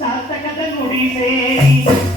ಸಾರ್ಥಕದ ನುಡಿ ಸೇರಿ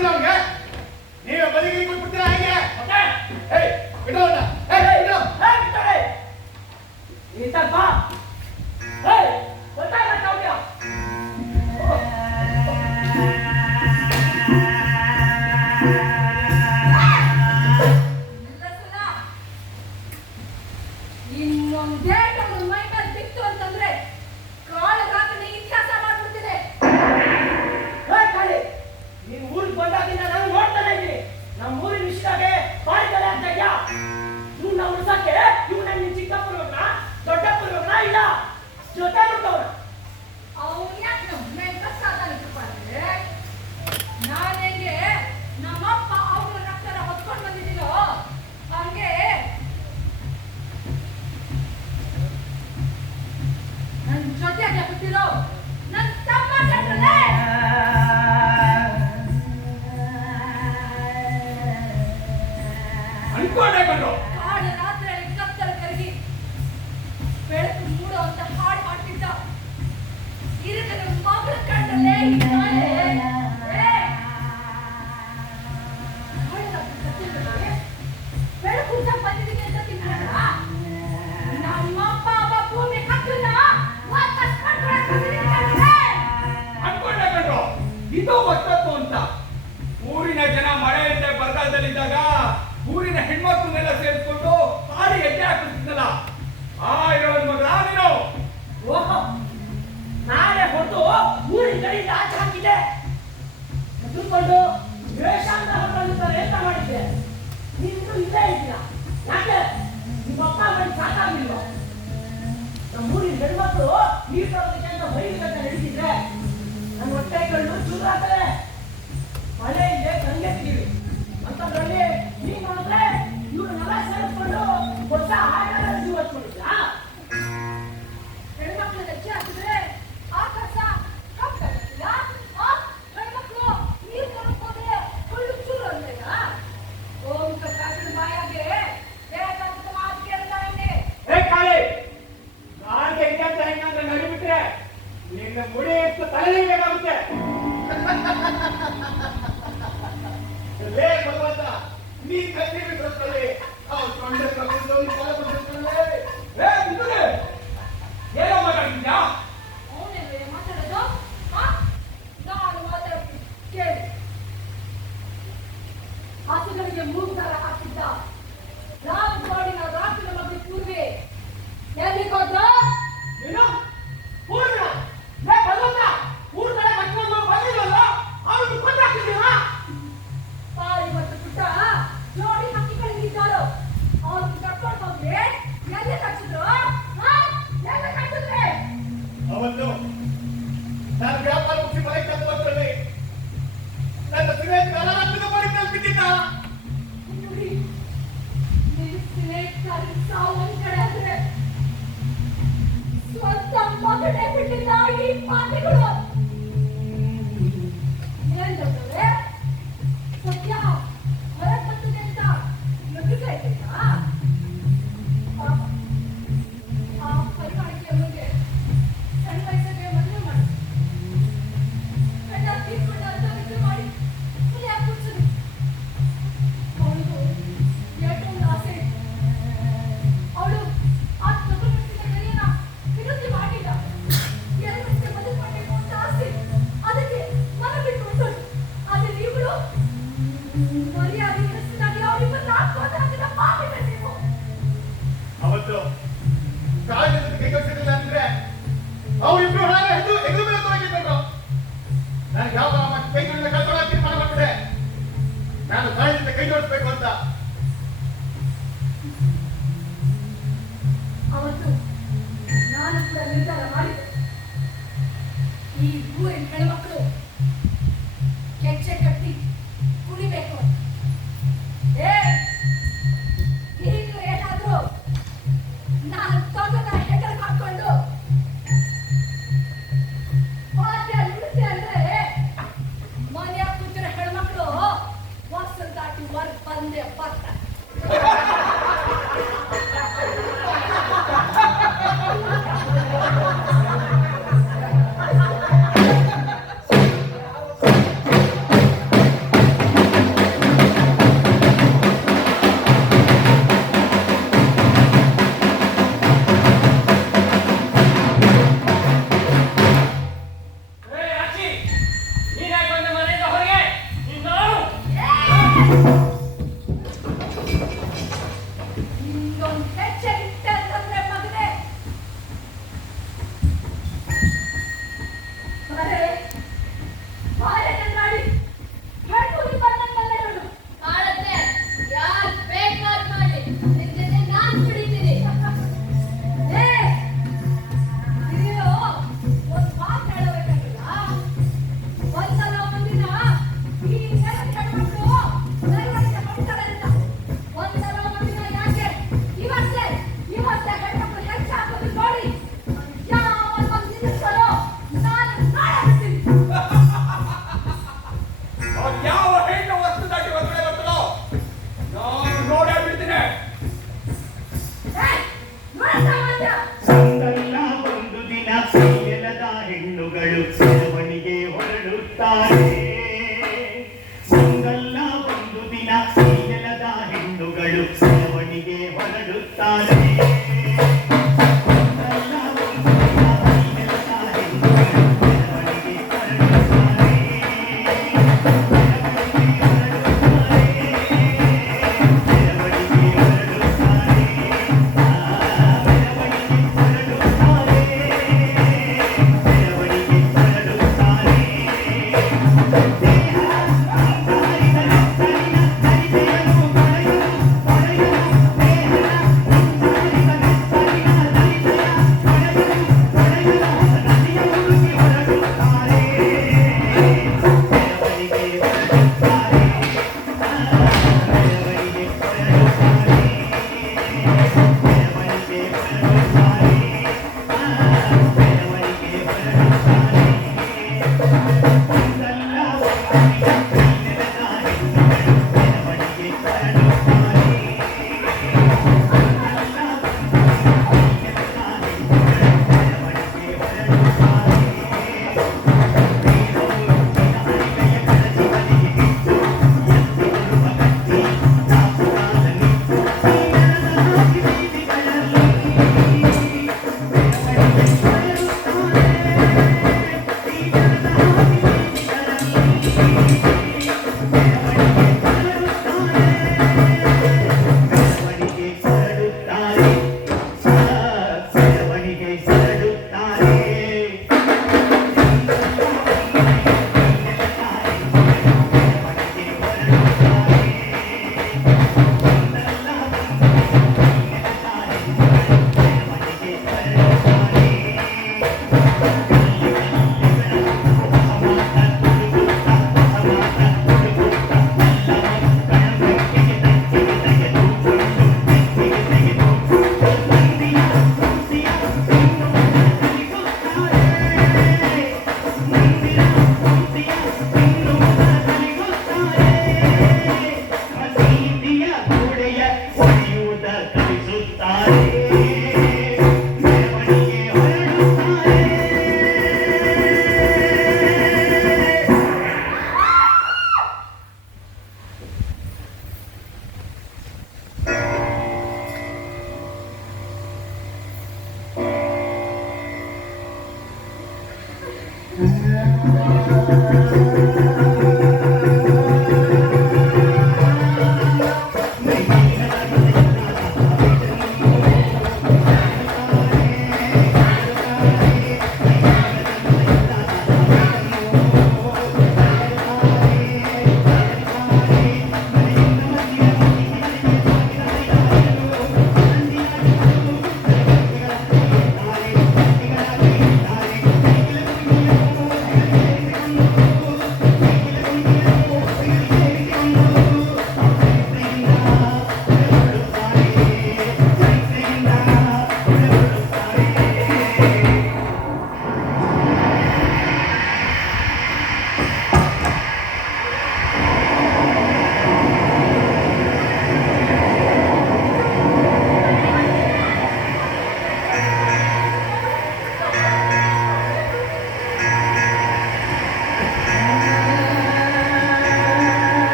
ಕೊಡ್ತೀರಾ ಅವ್ನಿಗೆ? ನೀವೇ ಬದಿಗೆ ಕೊಟ್ಬಿಡ್ತೀರಾ ಹೇಗೆ? ಏಯ್ ಬಿಡೋ ಅವ್ನ. ಬಿಡೋ. ಬಿಟ್ಟರೆ ಈತಪ್ಪ ಗೊತ್ತಾಗತ್ತ ಅವ್ನಿಗೆ. ಇನ್ನೊಂದೇ ಮೈ ಮೇಲೆ ಬಿತ್ತು ಅಂತಂದ್ರೆ ಕಾಳಗಾಕನೆ ಇತಿಹಾಸ ಮಾಡ್ಬಿಡ್ತೀನಿ. ನೀನ್ ಊರಿಗೆ ಬಂದಾಗಿಂದ ನಾನು ನೋಡ್ತಾನೆ ಇದ್ದೀನಿ. ನಮ್ಮ ಊರಿನ ವಿಷಯದಾಗೆ ಬಾಯ್ತಾರೆ ಅಂತ ಇದ್ಯಾ? ಇವ್ನ ಉಳ್ಸಕ್ಕೆ ಇವ್ನ ನಿನ್ ಚಿಕ್ಕಪ್ಪನ ದೊಡ್ಡಪ್ಪನ ಇಲ್ಲ ಜೊತೆ ಬಿಟ್ಟವ್ರ. ಅವ್ನು ಯಾಕೆ ನಮ್ಮ ಸಾಧನೆ ಇಟ್ಕೊಂಡ್ರೆ ನಾನು ಹೆಂಗೆ ನಮ್ಮಪ್ಪ ಅವ್ರ ರಕ್ತನ ಹೊತ್ಕೊಂಡು ಬಂದಿದ್ದೀನೋ ಹಂಗೆ ನನ್ನ ಜೊತೆಗೆ ಬಿಟ್ಟಿರೋ ನನ್ನ ತಮ್ಮ ಕಂಡ್ರಲ್ಲೇ ಅನ್ಕೊಂಡೆ ಕಂಡು ಕಾಡ ರಾತ್ರಿಯಲ್ಲಿ ಕತ್ತಲು ಕರಗಿ ಬೆಳಕು ಮೂಡೋ ಅಂತ ಹಾಡು ಹಾಡ್ತಿದ್ದ ಇರುಗನ ಮಗಳ ಕಂಡ್ರಲ್ಲೇ ಬೆಳಕು ಬಂದಿದ್ದೀನಿ ಅಂತ ತಿನ್ನೋಣ ನಮ್ಮಪ್ಪ ಅಪ್ಪ ಭೂಮಿ ಹಕ್ಕನ್ನ ವಾಪಸ್ ಅನ್ಕೊಂಡೆ ಕಂಡು ಇದು ಗೊತ್ತತ್ತು ಅಂತ. ಊರಿನ ಜನ ಮಳೆಯಿಂದ ಬರಗಾಲದಲ್ಲಿದ್ದಾಗ ಊರಿನ ಹೆಣ್ಮಕ್ಳನ್ನೆಲ್ಲ ಸೇರಿಸ್ಕೊಂಡು ಹಾಡಿ ಹೆಜ್ಜೆ ಹಾಕಿರ್ತಿದ್ದಲ್ಲ ಆ ಇರೋನ್ ಮಗಳ ನೀನು. ಓಹೋ ನಾಳೆ ಹೊರತು ಊರಿನ ಕಡೆಯಿಂದ ಆಚೆ ಹಾಕಿದ್ದೆ ತಿಳ್ಕೊಂಡು ದ್ವೇಷಾಂತ ಹೊರಟಾರೆ ಅಂತ ಮಾಡಿದ್ದೆ. ನೀನು ಇಲ್ಲೇ ಇದ್ದೀಯ ಯಾಕೆ? ನಿಮ್ಮಪ್ಪ ಮಾಡಿ ಸಾಕಾಗಿಲ್ವ? ನಮ್ಮ ಊರಿನ ಹೆಣ್ಮಕ್ಳು ನೀರು ತರೋದಕ್ಕೆ ಅಂತ ಬೈಲಿಗಂತ ನಡೀತಿದ್ರೆ ನನ್ನ ಹೊಟ್ಟೆಗಳು ಚೂರಾಗ್ತದೆ. ಮಳೆ ಇದೆ ಕಂಗೆಟ್ಟಿದ್ದೀವಿ ಅಂತಂದ್ರಲ್ಲಿ ನೀನು ನೋಡಿದ್ರೆ ಇವ್ರು ನೆಲ ಸೇರಿಸ್ಕೊಂಡು ಹೊಸ ಆಟ ಜೀವ ಹಚ್ಕೊಂಡಿದ್ಯಾ? ಹೆಣ್ಮಕ್ಳು ಹೆಜ್ಜೆ ಹಾಕಿದ್ರೆ ಆಕಾಶ ಕಪ್ಪಾಗತ್ತಿಲ್ಲ. ಹೆಣ್ಮಕ್ಳು ನೀರು ತರಕ್ ಹೋದ್ರೆ ಹುಲ್ಲು ಚೂರು ಅಂದೆಯ ಓಂಕ ಕಾಕಿನ ಬಾಯಾಗೆ ಬೇಕಾದ ಮಾತು ಕೇಳ್ತಾ ಇದ್ದೆ. ಏ ಕಾಳಿ ನಾಲ್ಗೆ ಹೆಂಗಂತ ಹೆಂಗಂತ ನಡಿಬಿಟ್ರೆ ನಿನ್ನ ಮುಡಿ ಎಷ್ಟು ತಲೆ ಬೇಕಾಗುತ್ತೆ. ಲೇ ಭಗವಂತ ನೀ ಕಟ್ಟಿ ಬಿಟ್ಟರೆ ಅವ್ರು ತೊಂದರೆ ತಗೊಂಡು ಏನೋ ಮಾತಾಡ್ತಿದ್ಯಾ? ಅವನೇನ್ರಿ ಮಾತಾಡೋದು? ನಾನು ಮಾತಾಡ್ತೀನಿ ಕೇಳಿ. ಹಸುಗಳಿಗೆ ಮೂಗುದಾರ ಹಾಕಿದ್ದ ರಾಮಗೋಡಿನ ರಾತ್ರಿ ಮಗ ಪೂರ್ವಿ ಎಲ್ಲಿಗೋದ್ರ? ಏನು ಊರ್ನ ಲೇ ಭಗವಂತ ಊರ್ ಕಡೆ ಕಟ್ಕೊಂಡು ಬಂದಿಲ್ವಲ್ಲ ಅವ್ರು ಕೊಂದಾಕಿದ್ದೀವ. ಪಾರಿ ಮತ್ತು ಪುಟ್ಟ ಜೋಡಿ ಹಕ್ಕಿಗಳಿದ್ದಾರೋ ಅವ್ರನ್ನ ಕರ್ಕೊಂಡು ಹೋಗಿ ಎಲ್ಲಿ ಕಚ್ಚಿದ್ರು? ಎಲ್ಲಿ ಕಚ್ಚಿದ್ರೆ? ಅವತ್ತು ನಾನು ವ್ಯಾಪಾರ ಮುಗಿಸಿ ಮನೆ ಕದ್ದು ಬರ್ತೇನೆ. ನನ್ನ ಸ್ನೇಹಿತರ ಮಾಡಿ ತಲುಪಿದ್ದ ನೋಡಿ, ನಿನ್ನ ಸ್ನೇಹಿತರ ಸಾವು ಒಂದ್ ಕಡೆ ಆದ್ರೆ ಸ್ವಂತ ಮಗನೇ ಬಿಟ್ಟಿದ್ದ ಈ ಪಾಪಿಗಳು. ಏನ್ ಗೊತ್ತಂದ್ರೆ ಸತ್ಯ ಹೊರಗೆ ಬರ್ತದೆ ಅಂತ ನಗ್ತಾ ಇದ್ದೀರಾ? ಆ ಪರಿಮಾಣಕ್ಕೆ ಮುಂದೆ ಸಣ್ಣ ವಯಸ್ಸಿಗೆ ಮದುವೆ ಮಾಡಿ ಗಂಡ ತೀರ್ಕೊಂಡ ಅಂತ ವಿದ್ಯೆ ಮಾಡಿ ಹುಲಿ ಹಾಕ್ಬಿಡ್ಸೋದು. ಅವಳಿಗೂ ಎಷ್ಟೊಂದು ಆಸೆ ಇತ್ತು. ಅವಳು ಆ ತಗೊಂಡಿದ್ದ ಕರಿಯನ್ನ ವಿರುದ್ಧಿ ಮಾಡಿಲ್ಲ. 2 ವರ್ಷ ಮದುವೆ ಮಾಡಬೇಕು ಅಂತ ಆಸೆ ಅದಕ್ಕೆ ಮನ ಬಿಟ್ಟು ಹೊರಟಳು. ಆದ್ರೆ ನೀವುಗಳು ಮರ್ಯಾದೆ ಇರಿಸಿದಾಗ ಅವರಿಬ್ಬರನ್ನ ಹಾಕೋದಾಗಿಲ್ಲ ಪಾಪಿಗಳು ನೀವು. ಅವತ್ತು ಕಾಲೇಜಲ್ಲಿ ಕೈಗೊಳಿಸಿಲ್ಲ ಅಂದ್ರೆ ಅವರಿಬ್ರು ಹಾಗೆ ಎದುರು ಮೇಲೆ ತೋರಿಸಿದ್ರು. ನಾನು ಯಾವ ಕೈಗೊಳ್ಳ ಕಲ್ಪನಾ ತೀರ್ಮಾನ ಮಾಡಿದೆ. ನಾನು ಕಾಲೇಜಿಂದ ಕೈ ಜೋಡಿಸ್ಬೇಕು ಅಂತ. ಅವತ್ತು ನಾನು ಕೂಡ ನಿರ್ಧಾರ ಮಾಡಿದೆ. ಈ ಊರಿನ ಹೆಣ್ಮಕ್ಳು ಕೆಚ್ಚೆ ಕಟ್ಟಿ ಕುಣಿಬೇಕು ಅಂತ. ಈಗ ಏನಾದ್ರು ನಾನು ತಗದ ಹೆಗಲ್ ಹಾಕೊಂಡು ಪಾಠ ನಿಲ್ಲಿಸಿ ಅಂದ್ರೆ ಮನೆಯ ಕೂತಿರೋ ಹೆಣ್ಮಕ್ಳು ವಾಸಲ್ ದಾಟಿ ಹೊರಗೆ ಬಂದೆ ಮಾತ್ರ ಒಂದಲ್ಲ ಒಂದು ದಿನ ನೆಲದ ಹೆಣ್ಣುಗಳು ಮೆರವಣಿಗೆ ಹೊರಡುತ್ತಾರೆ. ಒಂದಲ್ಲ ಒಂದು ದಿನ ನೆಲದ ಹೆಣ್ಣುಗಳು ಮೆರವಣಿಗೆ ಹೊರಡುತ್ತಾರೆ. ಒಂದಲ್ಲ ಒಂದು ದಿನ ನೆಲದ ಹೆಣ್ಣುಗಳು ಮೆರವಣಿಗೆ ಹೊರಡುತ್ತಾರೆ.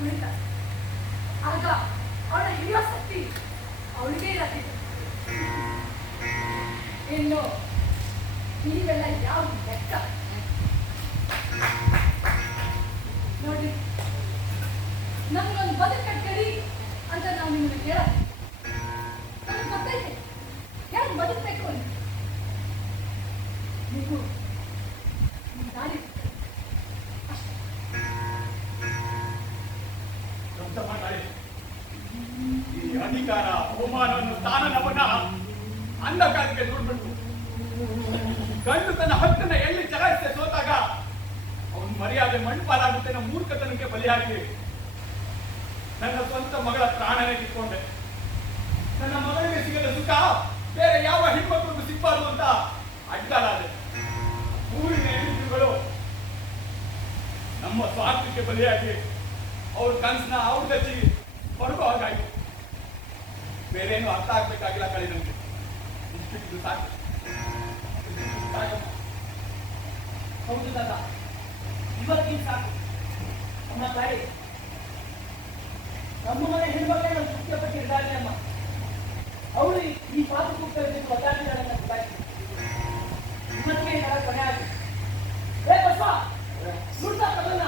ಕುಳಿತಾಳೆ. ಆಗ ಅವಳ ಹಿಡಿಯೋ ಶಕ್ತಿ ಅವಳಿಗೆ ಇರತ್ತಿತ್ತು. ಇನ್ನು ನೀವೆಲ್ಲ ಯಾವ ಲೆಕ್ಕ ನೋಡಿ, ನಮ್ಗೊಂದು ಬದುಕು ಕಟ್ಕಡಿ ಅಂತ ನಾವು ನಿಮ್ಮನ್ನ ಕೇಳ ನಮ್ಗೆ ಗೊತ್ತೈತೆ ಯಾರು ಬದುಕಬೇಕು ಅಂತ. ನೀವು ನಿಮ್ ದಾರಿ ಅಷ್ಟೇ. ಈ ಅಧಿಕಾರ ಅವಮಾನವನ್ನು ಸ್ಥಾನವನ್ನ ಅಂಧಕಾರಕ್ಕೆ ದೂಡ್ಬಿಟ್ಟು ಗಂಡು ತನ್ನ ಹಕ್ಕನ್ನ ಎಲ್ಲಿ ಚಲಾಯಿಸದೆ ಸೋತಾಗ ಅವನ ಮರ್ಯಾದೆ ಮಣ್ಣುಪಾಲಾಗುತ್ತೆ, ನಮ್ಮ ಮೂರ್ಖತನಕ್ಕೆ ಬಲಿಯಾಗಿ ನನ್ನ ಸ್ವಂತ ಮಗಳ ಪ್ರಾಣನೇ ಕಿತ್ಕೊಂಡೆ. ನನ್ನ ಮಗಳಿಗೆ ಸಿಗದ ಸುಖ ಬೇರೆ ಯಾವ ಹೆಣ್ಮಕ್ಳಿಗೂ ಸಿಗಬಾರ್ದು ಅಂತ ಅಡ್ಡಾಡಾದೆ. ಊರಿನ ಹೆಣ್ಣುಗಳು ನಮ್ಮ ಸ್ವಾರ್ಥಕ್ಕೆ ಬಲಿಯಾಗಿ ಅವ್ರ ಕನಸನ್ನ ಅವ್ರ ಗಚ್ಚಿ ಹೊರಗೋ ಹಾಗಾಯ್ತು. ಬೇರೇನು ಅರ್ಥ ಆಗ್ಬೇಕಾಗಿಲ್ಲ ಕಳಿ ನಮ್ಗೆ. ಇಷ್ಟಿದ್ದು ಸಾಕು. ಹೌದು ದಾದಾ, ಇವತ್ತಿನ ಸಾಕು. ಅಮ್ಮ ತಾಯಿ, ನಮ್ಮ ಮನೆ ಹೆಣ್ಮಕ್ಳೇ ನಾವು ತೃಪ್ತಿಪಟ್ಟಿದ್ದಾರೆ ಅಮ್ಮ. ಅವಳು ಈ ಪಾಪಕ್ಕೂ ಕರೆದಿದ್ದು ಒದ್ದಾಡಿದಾಳನ್ನ ಗೊತ್ತಾಯ್ತು. ಇವತ್ತಿಗೆ ಈ ತರ ಕೊನೆ ಆಗಿ ಬಸವ ನುಡ್ದ ತಗೋಣ.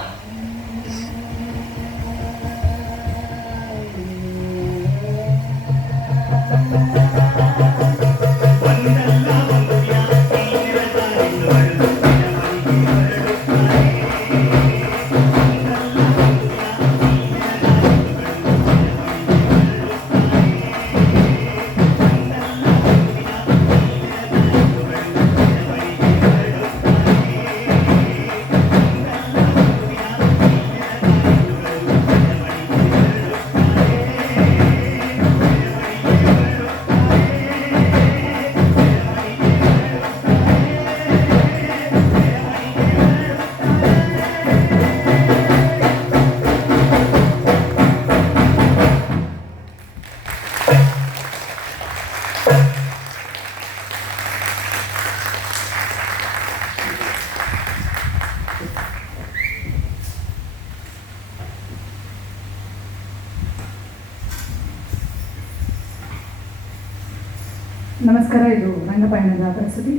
ನಮಸ್ಕಾರ. ಇದು ರಂಗಪಯಣದ ಪ್ರಸ್ತುತಿ.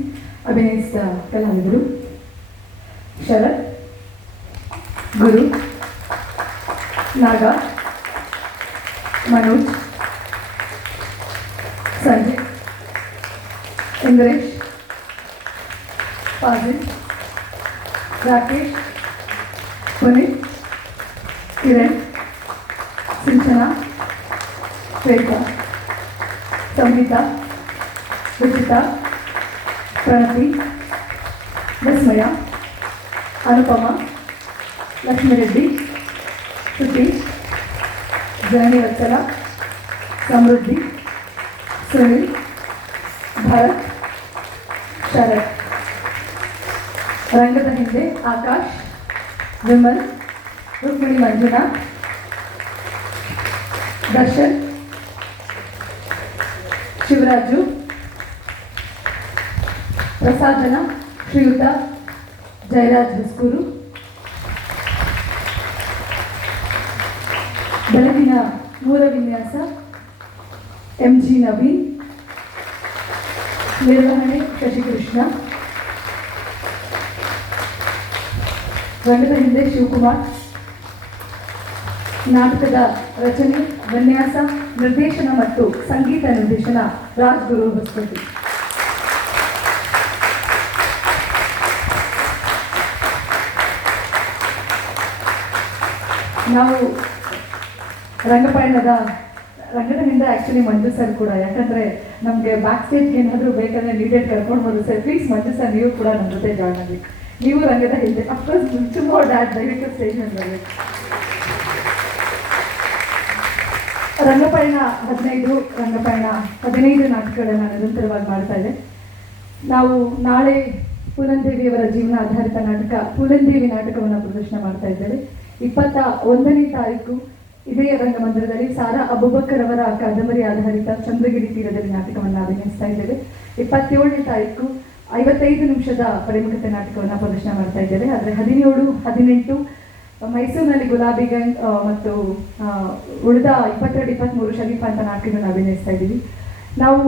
ಅಭಿನಯಿಸಿದ ಕಲಾವಿದರು ಶರತ್, ಗುರು, ನಾಗ, ಮನೋಜ್, ಸಂಜಯ್, ಇಂದ್ರೇಶ್, ಫಾಜಿಲ್, ರಾಕೇಶ್, ಪುನೀತ್, ಕಿರಣ್, ಸಿಂಚನಾ, ಶ್ವೇತಾ, ಸಂಗೀತಾ, ರುಚಿತಾ, ಪ್ರಣತಿ, ವಿಸ್ಮಯ, ಅನುಪಮ, ಲಕ್ಷ್ಮೀರೆಡ್ಡಿ, ಸುತೀಶ್, ಜನನಿ ವತ್ಸಲ, ಸಮೃದ್ಧಿ, ಸುನಿಲ್, ಭರತ್, ಶರತ್. ರಂಗದ ಹಿಂದೆ ಆಕಾಶ್, ವಿಮಲ್, ರುಕ್ಮಿಣಿ ಮಂಜುನಾಥ್, ದರ್ಶನ್, ಶಿವರಾಜು, ಪ್ರಸಾದನ, ಶ್ರೀಯುತ ಜಯರಾಜ್ ಹುಸ್ಕೂರು. ಬೆಳಗಿನ ಮೂಲ ವಿನ್ಯಾಸ MG ನವೀನ್, ನಿರ್ವಹಣೆ ಶಶಿಕೃಷ್ಣ. ರಂಗದ ಹಿಂದೆ ಶಿವಕುಮಾರ್. ನಾಟಕದ ರಚನೆ, ವಿನ್ಯಾಸ, ನಿರ್ದೇಶನ ಮತ್ತು ಸಂಗೀತ ನಿರ್ದೇಶನ ರಾಜ್ಗುರು ಹೊಸಕೋಟೆ. ನಾವು ರಂಗದ ಹಿಂದೆ ಆ್ಯಕ್ಚುಲಿ ಮಂಜು ಸರ್ ಕೂಡ, ಯಾಕಂದರೆ ನಮಗೆ ಬ್ಯಾಕ್ ಸ್ಟೇಜ್ಗೆ ಏನಾದರೂ ಬೇಕಾದರೆ ನೀಡೆಡ್ ಕರ್ಕೊಂಡು ಸರ್ ಪ್ಲೀಸ್ ಮಂಜು ಸರ್ ನೀವು ಕೂಡ ನಮ್ಮ ಜೊತೆ ಜಾಯ್ನ್ ಆಗಬೇಕು. ನೀವು ರಂಗದ ಹಿಂದೆ ಅಫ್ಕೋರ್ಸ್ ತುಂಬ ಡ್ಯಾಡ್ ದಯವಿಟ್ಟು ಸ್ಟೇಜ್ ಮೇಲೆ ಬರಬೇಕು. ರಂಗಪಯಣ 15 ನಾಟಕಗಳನ್ನು ನಿರಂತರವಾಗಿ ಮಾಡ್ತಾ ಇದೆ. ನಾವು ನಾಳೆ ಪೂಲಂದೇವಿಯವರ ಜೀವನ ಆಧಾರಿತ ನಾಟಕ ಪೂಲಂದೇವಿ ನಾಟಕವನ್ನು ಪ್ರದರ್ಶನ ಮಾಡ್ತಾ ಇದ್ದೇವೆ. 21ನೇ ತಾರೀಕು ಇದೇ ರಂಗಮಂದಿರದಲ್ಲಿ ಸಾರಾ ಅಬುಬಕ್ಕರ್ ಅವರ ಕಾದಂಬರಿ ಆಧಾರಿತ ಚಂದ್ರಗಿರಿ ತೀರದಲ್ಲಿ ನಾಟಕವನ್ನು ಅಭಿನಯಿಸ್ತಾ ಇದ್ದೇವೆ. 27ನೇ ತಾರೀಕು 55 ನಿಮಿಷದ ಪರಿಮುಖತೆ ನಾಟಕವನ್ನು ಪ್ರದರ್ಶನ ಮಾಡ್ತಾ ಇದ್ದೇವೆ. ಆದರೆ 17, 18 ಮೈಸೂರಿನಲ್ಲಿ ಗುಲಾಬಿಗಂಜ್ ಮತ್ತು ಉಳಿದ 22-23 ಶರೀಫ್ ಅಂತ ನಾಟಕಗಳನ್ನ ಅಭಿನಯಿಸ್ತಾ ಇದ್ದೀವಿ. ನಾವು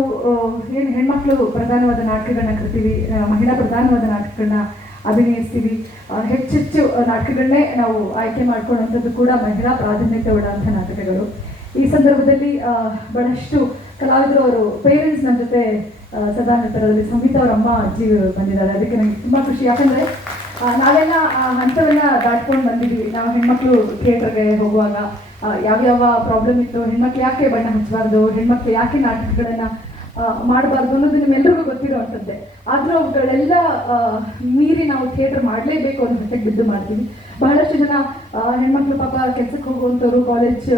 ಏನು ಹೆಣ್ಮಕ್ಳು ಪ್ರಧಾನವಾದ ನಾಟಕಗಳನ್ನ ಕರಿತೀವಿ, ಮಹಿಳಾ ಪ್ರಧಾನವಾದ ನಾಟಕಗಳನ್ನ ಅಭಿನಯಿಸ್ತೀವಿ. ಹೆಚ್ಚೆಚ್ಚು ನಾಟಕಗಳನ್ನೇ ನಾವು ಆಯ್ಕೆ ಮಾಡ್ಕೊಳ್ಳುವಂಥದ್ದು ಕೂಡ ಮಹಿಳಾ ಪ್ರಾಧಾನ್ಯತೆ ಉಳ್ಳಂಥ ನಾಟಕಗಳು. ಈ ಸಂದರ್ಭದಲ್ಲಿ ಬಹಳಷ್ಟು ಕಲಾವಿದರು ಅವರು ಪೇರೆಂಟ್ಸ್ ನಮ್ಮ ಜೊತೆ ಸದಾ ನಿರ್ತಾರಲ್ಲಿ. ಸಂಗೀತ ಅವರ ಅಮ್ಮ ಅಜ್ಜಿ ಬಂದಿದ್ದಾರೆ. ಅದಕ್ಕೆ ನನಗೆ ತುಂಬ ಖುಷಿ. ಯಾಕಂದರೆ ನಾವೆಲ್ಲ ಹಂತವೆಲ್ಲ ದಾಟ್ಕೊಂಡು ಬಂದಿದ್ದೀವಿ. ನಾವು ಹೆಣ್ಮಕ್ಳು ಥಿಯೇಟರ್ಗೆ ಹೋಗುವಾಗ ಯಾವ್ಯಾವ ಪ್ರಾಬ್ಲಮ್ ಇತ್ತು, ಹೆಣ್ಮಕ್ಳು ಯಾಕೆ ಬಣ್ಣ ಹಚ್ಚಬಾರ್ದು, ಹೆಣ್ಮಕ್ಳು ಯಾಕೆ ನಾಟಕಗಳನ್ನು ಮಾಡಬಾರ್ದು ಅನ್ನೋದು ನಿಮ್ಮೆಲ್ಲರಿಗೂ ಗೊತ್ತಿರೋವಂಥದ್ದೇ. ಆದರೂ ಅವುಗಳೆಲ್ಲ ಮೀರಿ ನಾವು ಥಿಯೇಟರ್ ಮಾಡಲೇಬೇಕು ಅನ್ನೋ ಹೊಟ್ಟೆಗೆ ಬಿದ್ದು ಮಾಡ್ತೀವಿ. ಬಹಳಷ್ಟು ಜನ ಹೆಣ್ಮಕ್ಳು ಪಾಪ ಕೆಲಸಕ್ಕೆ ಹೋಗುವಂಥವ್ರು, ಕಾಲೇಜ್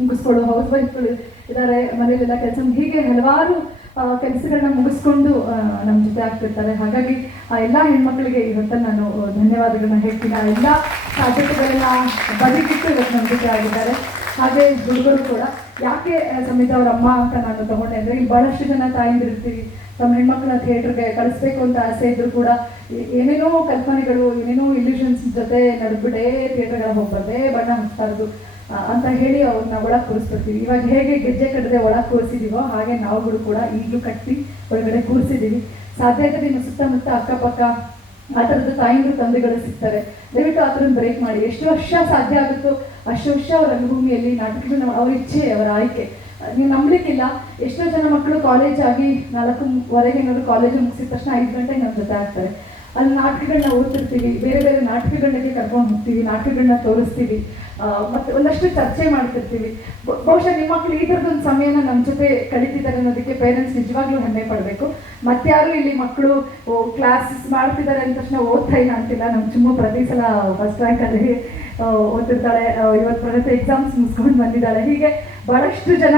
ಮುಗಿಸ್ಕೊಳ್ಳೋ ಹೌಸ್ ವೈಫ್ಗಳು ಇದ್ದಾರೆ, ಮನೇಲೆಲ್ಲ ಕೆಲಸ, ಹೀಗೆ ಹಲವಾರು ಕೆಲಸಗಳನ್ನ ಮುಗಿಸ್ಕೊಂಡು ನಮ್ಮ ಜೊತೆ ಆಗ್ತಿರ್ತಾರೆ. ಹಾಗಾಗಿ ಆ ಎಲ್ಲ ಹೆಣ್ಮಕ್ಳಿಗೆ ಈ ಹೊತ್ತಲ್ಲಿ ನಾನು ಧನ್ಯವಾದಗಳನ್ನ ಹೇಳ್ತೀನಿ. ಆ ಎಲ್ಲ ಸಾಧ್ಯತೆಗಳನ್ನ ಬದಿಗಿಟ್ಟು ಇವತ್ತು ನಮ್ಮ ಜೊತೆ ಆಗಿದ್ದಾರೆ. ಹಾಗೆ ಹುಡುಗರು ಕೂಡ. ಯಾಕೆ ಸಂಗೀತ ಅವರ ಅಮ್ಮ ಅಂತ ನಾನು ತಗೊಂಡೆ ಅಂದರೆ, ಇಲ್ಲಿ ಭಾಳಷ್ಟು ಜನ ತಾಯಿಂದಿರ್ತೀವಿ, ತಮ್ಮ ಹೆಣ್ಮಕ್ಳನ್ನ ಥಿಯೇಟರ್ಗೆ ಕಳಿಸ್ಬೇಕು ಅಂತ ಆಸೆ ಇದ್ರು ಕೂಡ ಏನೇನೋ ಕಲ್ಪನೆಗಳು, ಏನೇನೋ ಇಲ್ಯೂಷನ್ಸ್ ಜೊತೆ ನಡೆದ್ಬಿಟ್ಟೇ ಥಿಯೇಟರ್ಗಳ ಹೋಗ್ಬಾರ್ದೆ, ಬಣ್ಣ ಹಚ್ಬಾರ್ದು ಅಂತ ಹೇಳಿ ಅವ್ರನ್ನ ಒಳಗೆ ಕೂರಿಸ್ಬಿಡ್ತೀವಿ. ಇವಾಗ ಹೇಗೆ ಗೆಜ್ಜೆ ಕಟ್ಟದೆ ಒಳಗೆ ಕೂರಿಸಿದೀವೋ ಹಾಗೆ ನಾವುಗಳು ಕೂಡ ಈಗಲೂ ಕಟ್ಟಿ ಒಳಗಡೆ ಕೂರಿಸಿದ್ದೀವಿ. ಸಾಧ್ಯ ಆದರೆ ನಿಮ್ಮ ಸುತ್ತಮುತ್ತ ಅಕ್ಕಪಕ್ಕ ಆ ಥರದ್ದು ತಾಯಿಂದ್ರು ತಂದೆಗಳು ಸಿಗ್ತಾರೆ. ದಯವಿಟ್ಟು ಆ ಥರದ್ದು ಬ್ರೇಕ್ ಮಾಡಿ. ಎಷ್ಟು ವರ್ಷ ಸಾಧ್ಯ ಆಗುತ್ತೋ ಅಷ್ಟು ವರ್ಷ ಅವರ ರಂಗಭೂಮಿಯಲ್ಲಿ ನಾಟಕಗಳು ಅವ್ರ ಇಚ್ಛೆ, ಅವರ ಆಯ್ಕೆ. ನೀವು ನಂಬಲಿಕ್ಕಿಲ್ಲ, ಎಷ್ಟೋ ಜನ ಮಕ್ಕಳು ಕಾಲೇಜ್ ಆಗಿ 4:15 ಏನಾದ್ರು ಕಾಲೇಜ್ ಮುಗಿಸಿದ ತಕ್ಷಣ 5 ಗಂಟೆಗೆ ನಮ್ಮ ಜೊತೆ ಆಗ್ತಾರೆ. ಅಲ್ಲಿ ನಾಟಕಗಳನ್ನ ಓದ್ತಿರ್ತೀವಿ, ಬೇರೆ ಬೇರೆ ನಾಟಕಗಳಿಗೆ ಕರ್ಕೊಂಡು ಹೋಗ್ತೀವಿ, ನಾಟಕಗಳನ್ನ ತೋರಿಸ್ತೀವಿ, ಮತ್ತು ಒಂದಷ್ಟು ಚರ್ಚೆ ಮಾಡ್ತಿರ್ತೀವಿ. ಬಹುಶಃ ನಿಮ್ಮ ಮಕ್ಕಳು ಈ ಥರದೊಂದು ಸಮಯನ ನಮ್ಮ ಜೊತೆ ಕಳೀತಿದ್ದಾರೆ ಅನ್ನೋದಕ್ಕೆ ಪೇರೆಂಟ್ಸ್ ನಿಜವಾಗ್ಲೂ ಹೆಮ್ಮೆ ಪಡಬೇಕು. ಮತ್ತಾರು ಇಲ್ಲಿ ಮಕ್ಕಳು ಕ್ಲಾಸ್ ಮಾಡ್ತಿದ್ದಾರೆ ಅಂದ ತಕ್ಷಣ ಓದ್ತಾ ಇಲ್ಲ ಅಂತಿಲ್ಲ. ನಮ್ಮ ಚುಮ್ಮು ಪ್ರತಿ ಸಲ ಫಸ್ಟ್ ರ್ಯಾಂಕಲ್ಲಿ ಓದ್ತಿರ್ತಾಳೆ, ಇವತ್ತು ಪ್ರಗತಿ ಎಕ್ಸಾಮ್ಸ್ ಮುಗಿಸ್ಕೊಂಡು ಬಂದಿದ್ದಾಳೆ. ಹೀಗೆ ಬಹಳಷ್ಟು ಜನ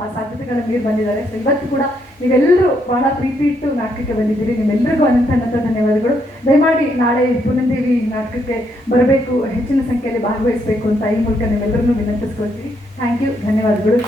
ಆ ಸಾಧ್ಯತೆಗಳ ಮೀರಿ ಬಂದಿದ್ದಾರೆ. ಸೊ ಇವತ್ತು ಕೂಡ ನೀವೆಲ್ಲರೂ ಬಹಳ ಪ್ರೀತಿ ಇಟ್ಟು ನಾಟಕಕ್ಕೆ ಬಂದಿದ್ದೀರಿ. ನಿಮ್ಮೆಲ್ಲರಿಗೂ ಅನಂತ ಧನ್ಯವಾದಗಳು. ದಯಮಾಡಿ ನಾಳೆ ಪೂನಂದೇವಿ ನಾಟಕಕ್ಕೆ ಬರಬೇಕು, ಹೆಚ್ಚಿನ ಸಂಖ್ಯೆಯಲ್ಲಿ ಭಾಗವಹಿಸಬೇಕು ಅಂತ ಈ ಮೂಲಕ ನಿಮ್ಮೆಲ್ಲರನ್ನೂ ವಿನಂತಿಸ್ಕೊಳ್ತೀವಿ. ಥ್ಯಾಂಕ್ ಯು, ಧನ್ಯವಾದಗಳು.